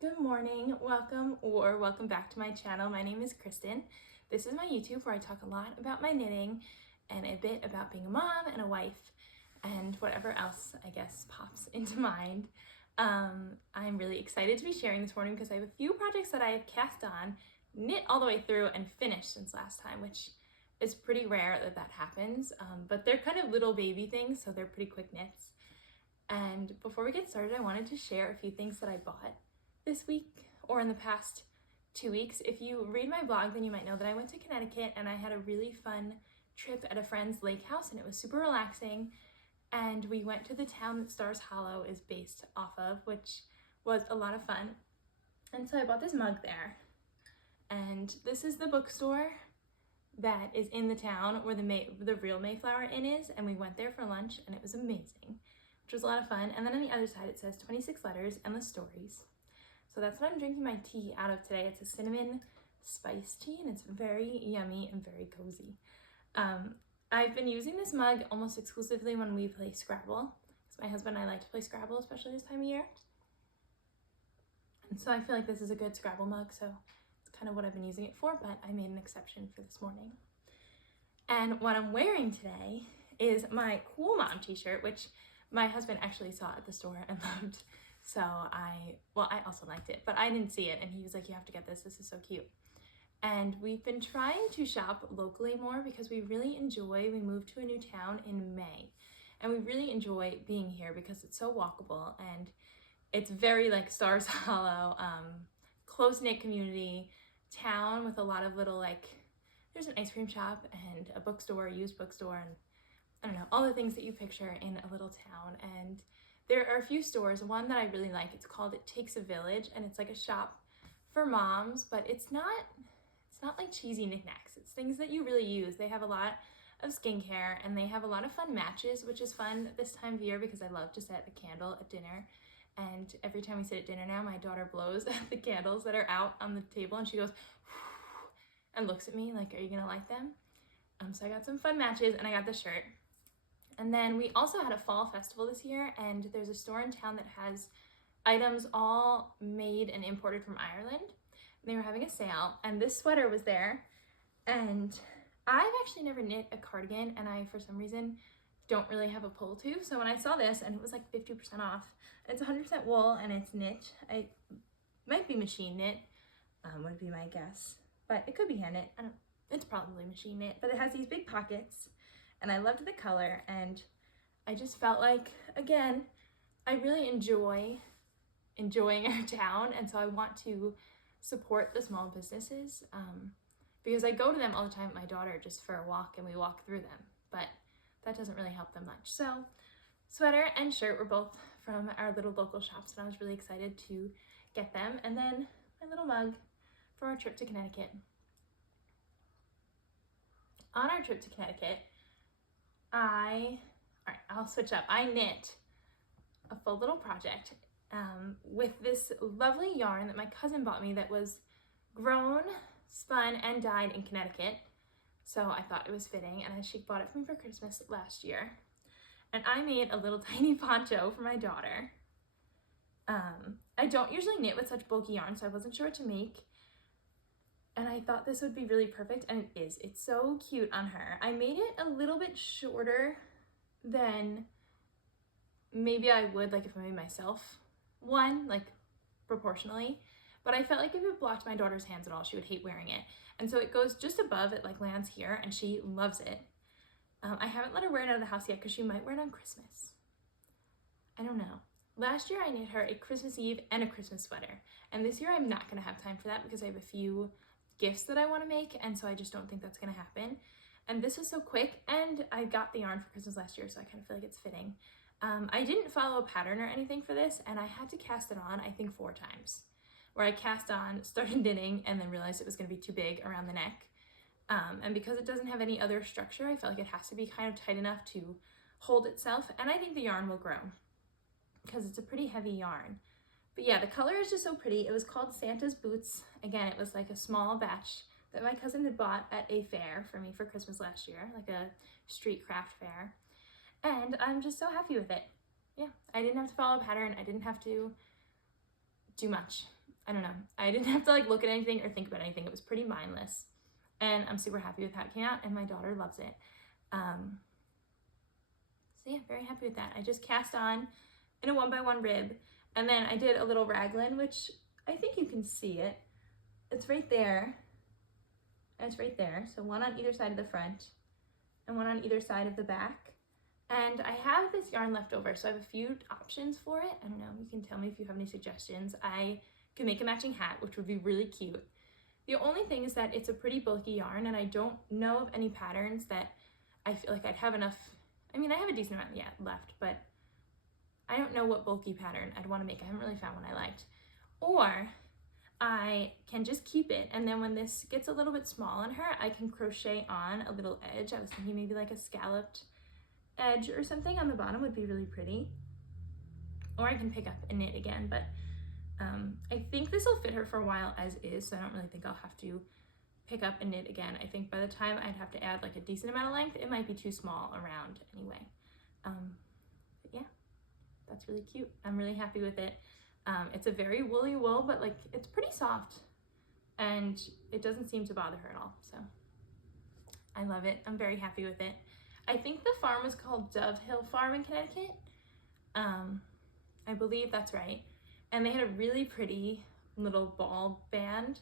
Good morning, welcome back to my channel. My name is Kristen. This is my YouTube where I talk a lot about my knitting and a bit about being a mom and a wife and whatever else I guess pops into mind. I'm really excited to be sharing this morning because I have a few projects that I have cast on, knit all the way through, and finished since last time, which is pretty rare that happens, but they're kind of little baby things, so they're pretty quick knits. And before we get started, I wanted to share a few things that I bought this week or in the past 2 weeks. If you read my blog, then you might know that I went to Connecticut and I had a really fun trip at a friend's lake house, and it was super relaxing. And we went to the town that Stars Hollow is based off of, which was a lot of fun. And so I bought this mug there. And this is the bookstore that is in the town where the real Mayflower Inn is, and we went there for lunch and it was amazing, which was a lot of fun. And then on the other side it says 26 letters, endless stories. So that's what I'm drinking my tea out of today. It's a cinnamon spice tea and it's very yummy and very cozy. I've been using this mug almost exclusively when we play Scrabble, because my husband and I like to play Scrabble, especially this time of year. And so I feel like this is a good Scrabble mug, so it's kind of what I've been using it for, but I made an exception for this morning. And what I'm wearing today is my Cool Mom t-shirt, which my husband actually saw at the store and loved. So I also liked it, but I didn't see it, and he was like, you have to get this, this is so cute. And we've been trying to shop locally more because we moved to a new town in May, and we really enjoy being here because it's so walkable and it's very like Stars Hollow, close-knit community town with a lot of little, like, there's an ice cream shop and a bookstore, a used bookstore, and I don't know, all the things that you picture in a little town. And there are a few stores. One that I really like, it's called It Takes a Village, and it's like a shop for moms, but it's not like cheesy knickknacks. It's things that you really use. They have a lot of skincare and they have a lot of fun matches, which is fun this time of year because I love to set a candle at dinner. And every time we sit at dinner now, my daughter blows at the candles that are out on the table and she goes and looks at me like, are you gonna light them? So I got some fun matches and I got the shirt. And then we also had a fall festival this year, and there's a store in town that has items all made and imported from Ireland. And they were having a sale, and this sweater was there. And I've actually never knit a cardigan, and I, for some reason, don't really have a pull to. So when I saw this, and it was like 50% off, and it's 100% wool, and it's knit. I might be machine knit, would be my guess. But it could be hand knit. It's probably machine knit, but it has these big pockets. And I loved the color, and I just felt like, again, I really enjoying our town, and so I want to support the small businesses because I go to them all the time with my daughter just for a walk, and we walk through them, but that doesn't really help them much. So sweater and shirt were both from our little local shops, and I was really excited to get them. And then my little mug for our trip to Connecticut. On our trip to Connecticut, I'll switch up. I knit a full little project with this lovely yarn that my cousin bought me that was grown, spun, and dyed in Connecticut. So I thought it was fitting, and she bought it for me for Christmas last year. And I made a little tiny poncho for my daughter. I don't usually knit with such bulky yarn, so I wasn't sure what to make. And I thought this would be really perfect, and it is. It's so cute on her. I made it a little bit shorter than maybe I would like if I made myself one, like proportionally. But I felt like if it blocked my daughter's hands at all, she would hate wearing it. And so it goes just above, it like lands here, and she loves it. I haven't let her wear it out of the house yet because she might wear it on Christmas. I don't know. Last year I knit her a Christmas Eve and a Christmas sweater. And this year I'm not gonna have time for that because I have a few gifts that I want to make, and so I just don't think that's going to happen. And this was so quick, and I got the yarn for Christmas last year, so I kind of feel like it's fitting. I didn't follow a pattern or anything for this, and I had to cast it on, I think 4 times, where I cast on, started knitting, and then realized it was going to be too big around the neck. And because it doesn't have any other structure, I felt like it has to be kind of tight enough to hold itself, and I think the yarn will grow because it's a pretty heavy yarn. But yeah, the color is just so pretty. It was called Santa's Boots. Again, it was like a small batch that my cousin had bought at a fair for me for Christmas last year, like a street craft fair. And I'm just so happy with it. Yeah, I didn't have to follow a pattern. I didn't have to do much. I don't know. I didn't have to like look at anything or think about anything. It was pretty mindless. And I'm super happy with how it came out, and my daughter loves it. So yeah, very happy with that. I just cast on in a 1x1 rib, and then I did a little raglan, which I think you can see it. It's right there, and it's right there. So one on either side of the front, and one on either side of the back. And I have this yarn left over, so I have a few options for it. I don't know, you can tell me if you have any suggestions. I could make a matching hat, which would be really cute. The only thing is that it's a pretty bulky yarn, and I don't know of any patterns that I feel like I'd have enough. I mean, I have a decent amount left, but I don't know what bulky pattern I'd want to make. I haven't really found one I liked. Or I can just keep it, and then when this gets a little bit small on her, I can crochet on a little edge. I was thinking maybe like a scalloped edge or something on the bottom would be really pretty. Or I can pick up and knit again, but I think this will fit her for a while as is, so I don't really think I'll have to pick up and knit again. I think by the time I'd have to add like a decent amount of length, it might be too small around anyway. But yeah, that's really cute. I'm really happy with it. It's a very woolly wool, but like it's pretty soft, and it doesn't seem to bother her at all. So I love it. I'm very happy with it. I think the farm is called Dove Hill Farm in Connecticut. I believe that's right. And they had a really pretty little ball band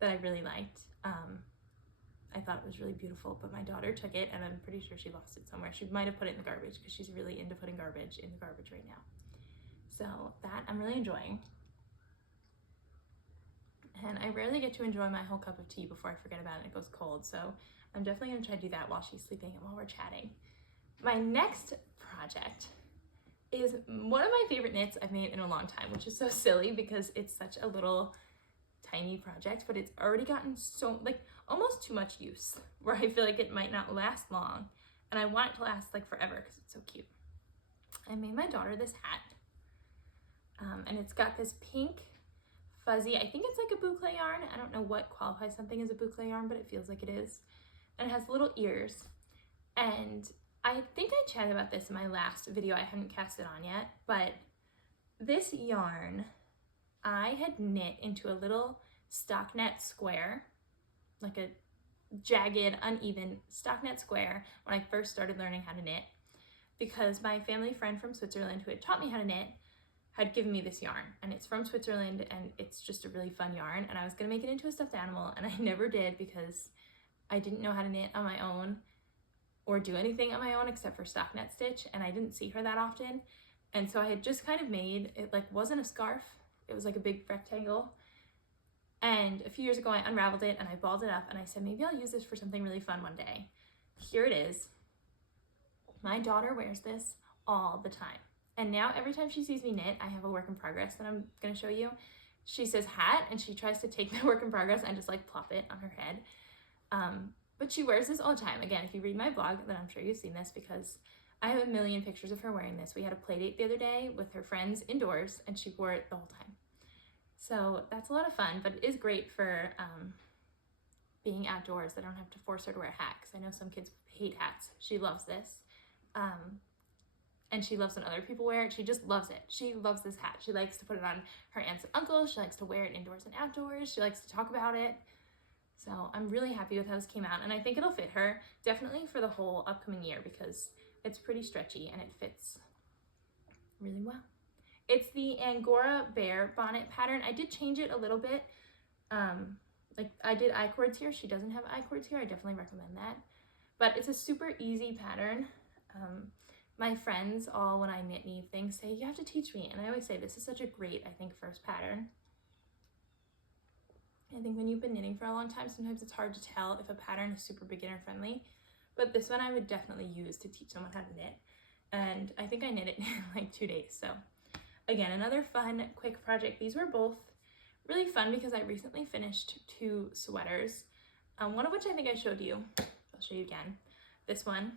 that I really liked. I thought it was really beautiful, but my daughter took it, and I'm pretty sure she lost it somewhere. She might have put it in the garbage, because she's really into putting garbage in the garbage right now. So that I'm really enjoying. And I rarely get to enjoy my whole cup of tea before I forget about it and it goes cold. So I'm definitely gonna try to do that while she's sleeping and while we're chatting. My next project is one of my favorite knits I've made in a long time, which is so silly because it's such a little tiny project, but it's already gotten so, like, almost too much use, where I feel like it might not last long, and I want it to last like forever because it's so cute. I made my daughter this hat, and it's got this pink fuzzy, I think it's like a boucle yarn. I don't know what qualifies something as a boucle yarn, but it feels like it is. And it has little ears, and I think I chatted about this in my last video. I hadn't cast it on yet, but this yarn I had knit into a little stockinette square, like a jagged, uneven stockinette square when I first started learning how to knit, because my family friend from Switzerland who had taught me how to knit had given me this yarn, and it's from Switzerland, and it's just a really fun yarn, and I was gonna make it into a stuffed animal, and I never did because I didn't know how to knit on my own or do anything on my own except for stockinette stitch, and I didn't see her that often. And so I had just kind of made it, like, wasn't a scarf, it was like a big rectangle. And a few years ago I unraveled it and I balled it up, and I said maybe I'll use this for something really fun one day. Here it is. My daughter wears this all the time, and now every time she sees me knit, I have a work in progress that I'm gonna show you. She says hat, and she tries to take the work in progress and just like plop it on her head. But she wears this all the time. Again, if you read my blog, then I'm sure you've seen this because I have a million pictures of her wearing this. We had a play date the other day with her friends indoors, and she wore it the whole time. So that's a lot of fun, but it is great for being outdoors. I don't have to force her to wear a hat, because I know some kids hate hats. She loves this. And she loves when other people wear it. She just loves it. She loves this hat. She likes to put it on her aunts and uncles. She likes to wear it indoors and outdoors. She likes to talk about it. So I'm really happy with how this came out, and I think it'll fit her definitely for the whole upcoming year because it's pretty stretchy and it fits really well. It's the Angora Bear bonnet pattern. I did change it a little bit. Like I did I-cords here. She doesn't have I-cords here. I definitely recommend that. But it's a super easy pattern. My friends all, when I knit Niamh things, say, you have to teach me. And I always say, this is such a great, I think, first pattern. I think when you've been knitting for a long time, sometimes it's hard to tell if a pattern is super beginner friendly, but this one I would definitely use to teach someone how to knit. And I think I knit it in like 2 days. So again, another fun, quick project. These were both really fun because I recently finished 2 sweaters, one of which I think I showed you. I'll show you again. This one,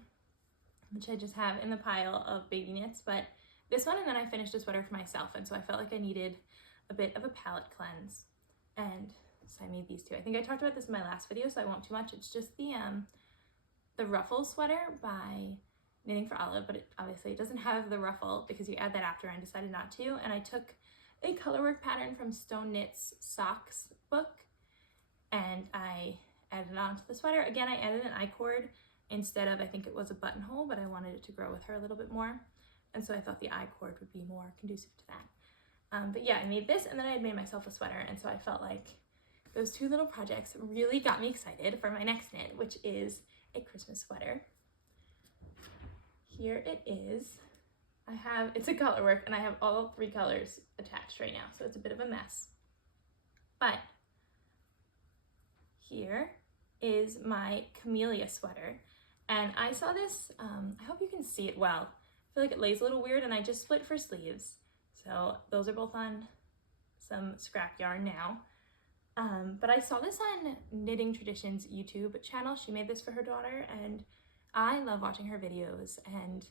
which I just have in the pile of baby knits, but this one, and then I finished a sweater for myself, and so I felt like I needed a bit of a palette cleanse. And so I made these 2. I think I talked about this in my last video, so I won't too much. It's just the ruffle sweater by Knitting for Olive, but obviously it doesn't have the ruffle because you add that after, and I decided not to. And I took a colorwork pattern from Stone Knit's Socks book, and I added it onto the sweater. Again, I added an I-cord instead of, I think it was a buttonhole, but I wanted it to grow with her a little bit more. And so I thought the I-cord would be more conducive to that. But yeah, I made this, and then I had made myself a sweater, and so I felt like those two little projects really got me excited for my next knit, which is a Christmas sweater. Here it is. It's a colorwork, and I have all 3 colors attached right now, so it's a bit of a mess. But here is my camellia sweater, and I saw this, I hope you can see it well. I feel like it lays a little weird, and I just split for sleeves. So those are both on some scrap yarn now. But I saw this on Knitting Traditions YouTube channel. She made this for her daughter, and I love watching her videos, and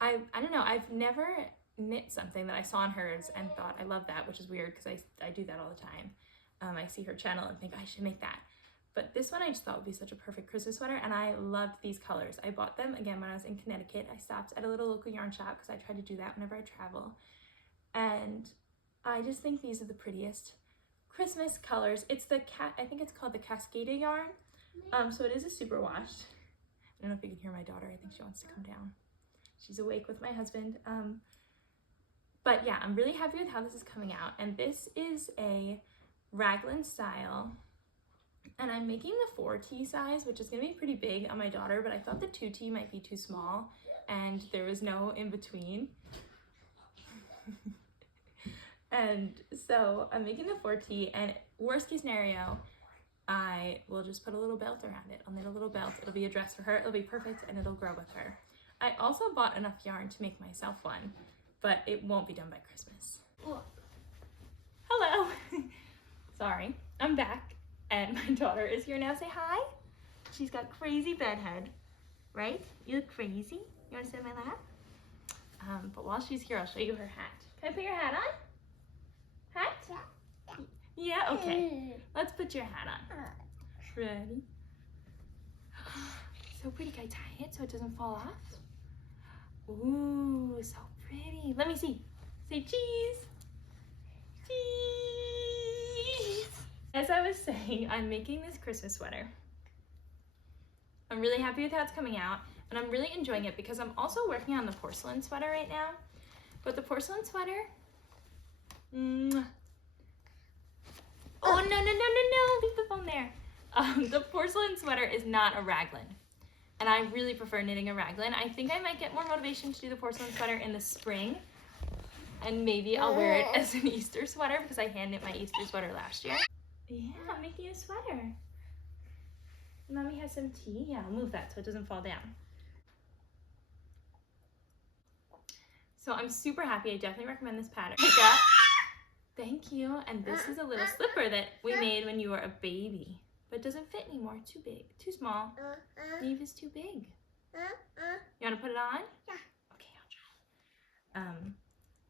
I don't know, I've never knit something that I saw on hers and thought I love that, which is weird because I do that all the time. I see her channel and think I should make that. But this one I just thought would be such a perfect Christmas sweater, and I loved these colors. I bought them, again, when I was in Connecticut. I stopped at a little local yarn shop because I try to do that whenever I travel. And I just think these are the prettiest Christmas colors. It's I think it's called the Cascada yarn. So it is a super wash. I don't know if you can hear my daughter. I think she wants to come down. She's awake with my husband. But yeah, I'm really happy with how this is coming out. And this is a raglan style. And I'm making the 4T size, which is gonna be pretty big on my daughter, but I thought the 2T might be too small, and there was no in between. And so I'm making the 4T, and worst case scenario, I will just put a little belt around it. I'll knit a little belt. It'll be a dress for her. It'll be perfect, and it'll grow with her. I also bought enough yarn to make myself one, but it won't be done by Christmas. Hello. Sorry, I'm back, and my daughter is here now. Say hi. She's got crazy bedhead, right? You look crazy. You want to sit in my lap? But while she's here, I'll show you her hat. Can I put your hat on? Hat? Yeah, okay. Let's put your hat on. Ready? So pretty. Can I tie it so it doesn't fall off? Ooh, so pretty. Let me see. Say cheese. Cheese. As I was saying, I'm making this Christmas sweater. I'm really happy with how it's coming out, and I'm really enjoying it because I'm also working on the porcelain sweater right now. But the porcelain sweater, oh no, leave the phone there. The porcelain sweater is not a raglan, and I really prefer knitting a raglan. I think I might get more motivation to do the porcelain sweater in the spring, and maybe I'll wear it as an Easter sweater because I hand knit my Easter sweater last year. Yeah, I'm making a sweater. Mommy has some tea. Yeah, I'll move that so it doesn't fall down. So I'm super happy. I definitely recommend this pattern. Thank you. And this is a little slipper that we made when you were a baby, but it doesn't fit anymore. Too big, too small. Niamh is too big. You want to put it on? Yeah. Okay, I'll try.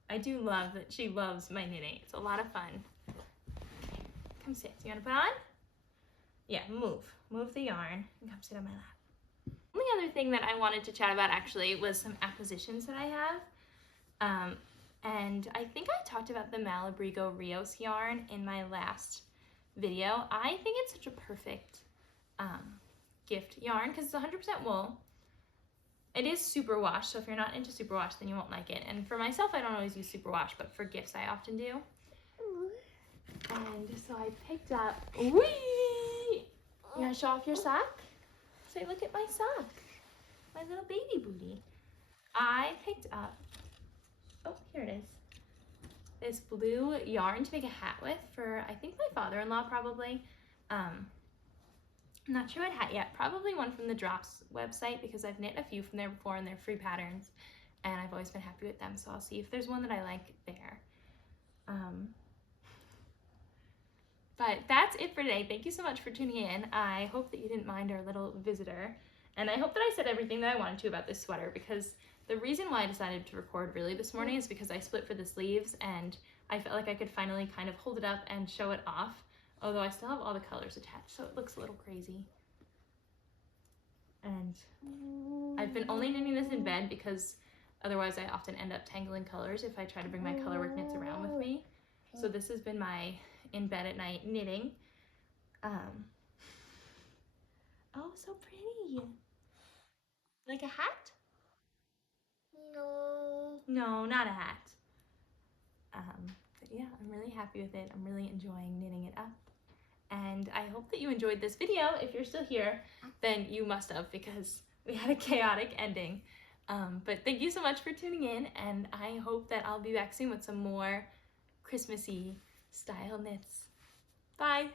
I do love that she loves my knitting. It's a lot of fun. Okay, come sit. You want to put on? Yeah, move the yarn and come sit on my lap. The only other thing that I wanted to chat about actually was some acquisitions that I have. And I think I talked about the Malabrigo Rios yarn in my last video. I think it's such a perfect gift yarn because it's 100% wool. It is superwash, so if you're not into superwash, then you won't like it. And for myself, I don't always use superwash, but for gifts, I often do. And so I picked up, whee! You want to show off your sock? Say, look at my sock. My little baby booty. I picked up, oh, here it is. This blue yarn to make a hat with for, I think, my father-in-law probably. I'm not sure what hat yet. Probably one from the Drops website because I've knit a few from there before and they're free patterns. And I've always been happy with them, so I'll see if there's one that I like there. But that's it for today. Thank you so much for tuning in. I hope that you didn't mind our little visitor. And I hope that I said everything that I wanted to about this sweater, because the reason why I decided to record really this morning is because I split for the sleeves and I felt like I could finally kind of hold it up and show it off, although I still have all the colors attached, so it looks a little crazy. And I've been only knitting this in bed because Otherwise, I often end up tangling colors if I try to bring my color work knits around with me. So this has been my in bed at night knitting. Oh, so pretty. Like a hat? No. No, not a hat. But yeah, I'm really happy with it. I'm really enjoying knitting it up. And I hope that you enjoyed this video. If you're still here, then you must have, because we had a chaotic ending. But thank you so much for tuning in, and I hope that I'll be back soon with some more Christmassy style knits. Bye!